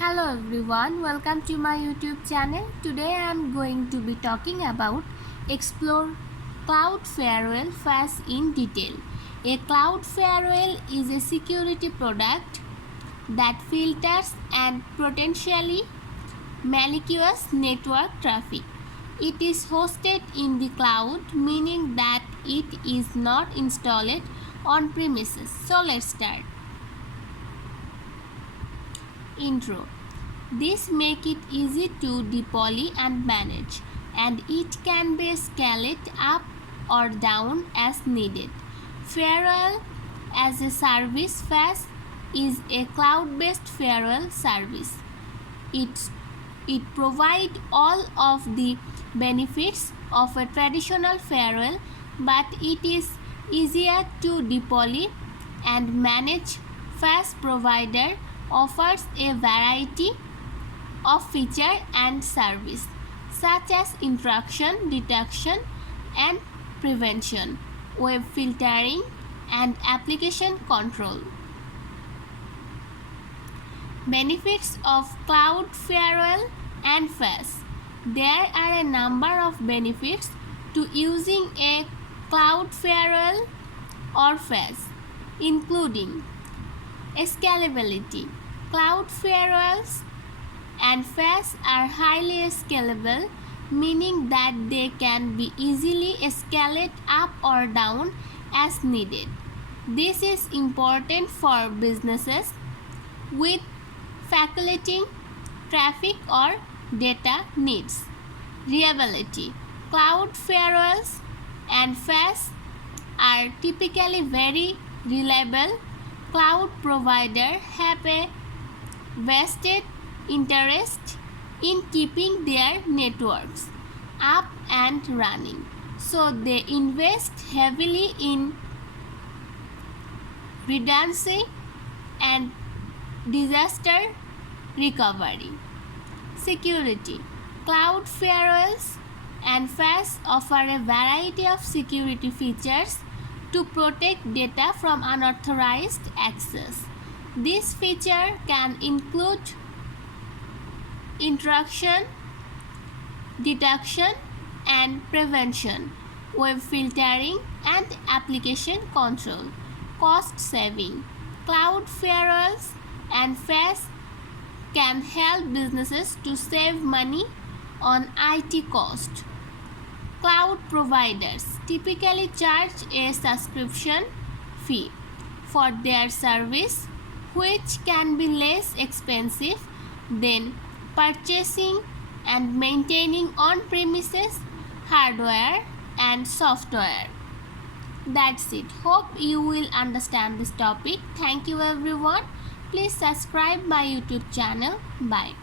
Hello everyone, welcome to my YouTube channel. Today I am going to be talking about explore Cloud Firewall FWaaS in detail. A Cloud Firewall is a security product that filters and potentially malicious network traffic. It is hosted in the cloud, meaning that it is not installed on premises. So let's start. Intro. This make it easy to deploy and manage, and it can be scaled up or down as needed. Firewall as a service FWaaS is a cloud-based firewall service. It provides all of the benefits of a traditional firewall, but it is easier to deploy and manage. FWaaS provider offers a variety of features and service such as intrusion detection and prevention, web filtering, and application control. Benefits of Cloud Firewall and FWaaS. There are a number of benefits to using a Cloud Firewall or FWaaS, including scalability. Cloud firewalls and FWaaS are highly scalable, meaning that they can be easily scaled up or down as needed. This is important for businesses with fluctuating traffic or data needs. Reliability. Cloud firewalls and FWaaS are typically very reliable. Cloud providers have a vested interest in keeping their networks up and running, so they invest heavily in redundancy and disaster recovery. Security. Cloud firewalls and FWaaS offer a variety of security features to protect data from unauthorized access. This feature can include intrusion detection and prevention, web filtering, and application control. Cost saving. Cloud firewalls and FWaaS can help businesses to save money on IT cost. Cloud providers typically charge a subscription fee for their service, which can be less expensive than purchasing and maintaining on-premises hardware and software. That's it. Hope you will understand this topic. Thank you everyone. Please subscribe my YouTube channel. Bye.